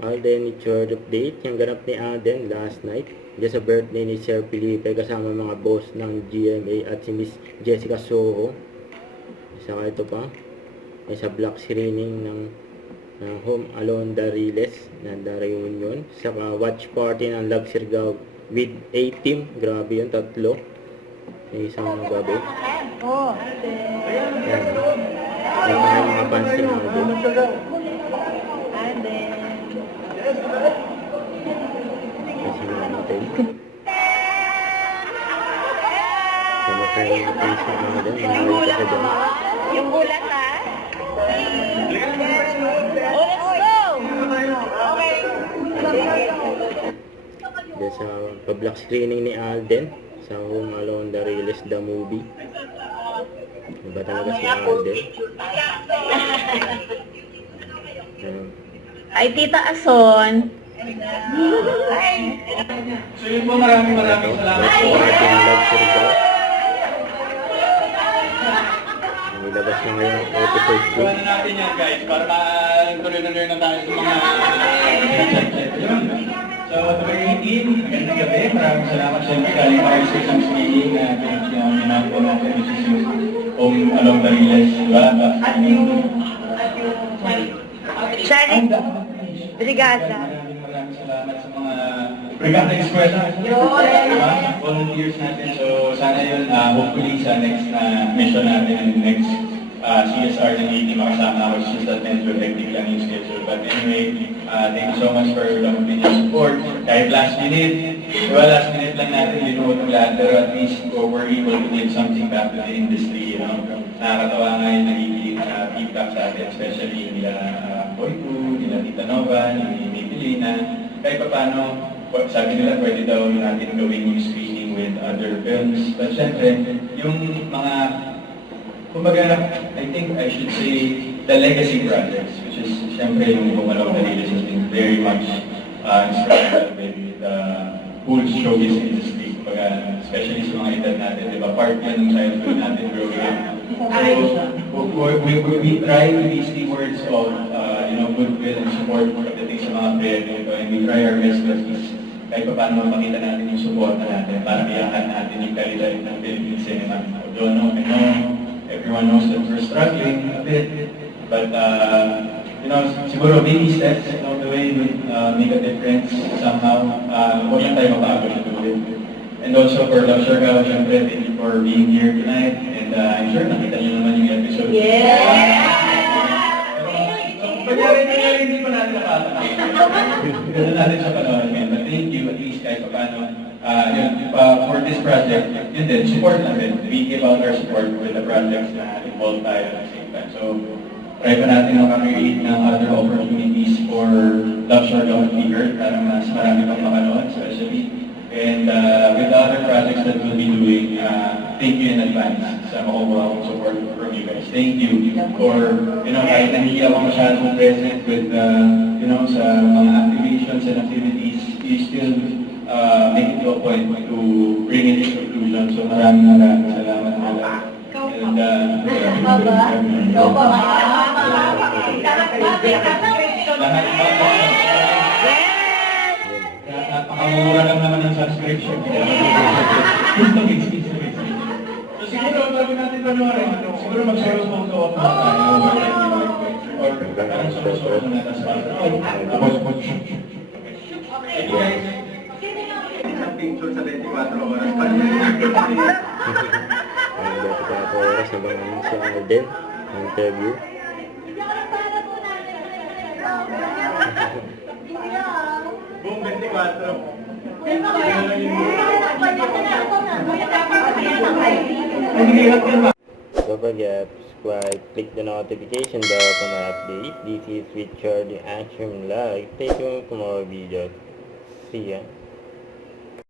Alden, it's your update. Yung ganap ni Alden last night. Diyan sa birthday ni Sir Felipe kasama mga boss ng GMA at si Miss Jessica Soho. Saka ito pa. May sa black screening ng Home Alone Dariles na reunion. Saka watch party ng Love Sirgaw with A-Team. Grabe yun, 3. May isang gabi. Oh. Yan. May mga fans ni Alden. Kasi natin. Kumakain yung fans ni Alden. Yung gulat mo? Yung gulat ha? Oh, let's go! Okay. Diyan sa pa-black screening ni Alden sa Home Alone Dariles the movie. Iba talaga si Alden. Ay, Tita Ason. So yun po, maraming salamat po. Nilabas na ngayon ang episode 2. Gawa na natin yan guys, para tuloy-tuloy na tayo sa mga yun. So, tuloy 18, magandang gabi. Maraming salamat sa galing para sa isang speaking na pinag-inaw po natin yung Home Alone Dariles. Diba? Shari. Brigada. Maraming salamat sa mga Brigada Express. Volunteers natin. So, sana yun, hopefully sa next mission natin, next CSR ng 80 makasama ako. It's just that medyo hectic lang yung schedule. But anyway, thank you so much for the continued support. Kahit last minute, diba last minute lang natin linuot ng lahat, pero at least we're able to give something back to the industry, you know. Nakakatawa nga yung nagiging feedback sa atin, especially nila Boyku, nila Tita Nova, ni Maybelline, na kahit pa paano, sabi nila pwede daw natin gawin yung screening with other films. But syempre, yung mga kumbaga, I think I should say the legacy projects, which is syempre yung Home Dariles has been very much instrumental with the whole showbiz industry. Kumbaga, especially sa mga edad natin, di ba? Part yan ng childhood natin growing up. So, we try to be stewards of goodwill and support pagdating sa mga proyekto, and we try our best to kahit pa paano makita natin yung support natin para iyakan natin yung kalidad ng Philippine cinema. Although, no, I know everyone knows that we're struggling a bit, but siguro baby steps along the way will make a difference somehow. Huwag lang tayo mapagod na do it. And also for Love Sirgaw, syempre, thank you for being here tonight. And I'm sure nakita niyo naman yung episode. Yeah! Pag-yari, hindi pa natin nakatakas. Ganoon natin siya panoorin ngayon. But thank you, at least kahit pa paano. For this project, yun din, support natin. We give out our support with the projects na involved tayo at the same time. So, try pa natin ang create ng other opportunities for Love Sirgaw to be heard para mas marami pang makanood, especially. And with the other projects that we'll be doing, thank you in advance sa makukuha akong support from you guys. Thank you for, kahit hindi ako masyadong present with, sa mga activations and activities, you still make it to a point to bring it to conclusion. So maraming salamat nila. Napakamura lang naman ang subscription. So siguro, bago natin panoorin, siguro mag-solo-solo ako na tayo. Or parang solo-solo na natin sa okay, guys. Isang picture sa 24 oras pa niya. Ang 24 oras na ba naman si Alden ang interview? Boom, 24. Don't forget to subscribe, click the notification bell for my update. This is Richard the Action Live. Stay tuned for more videos. See ya.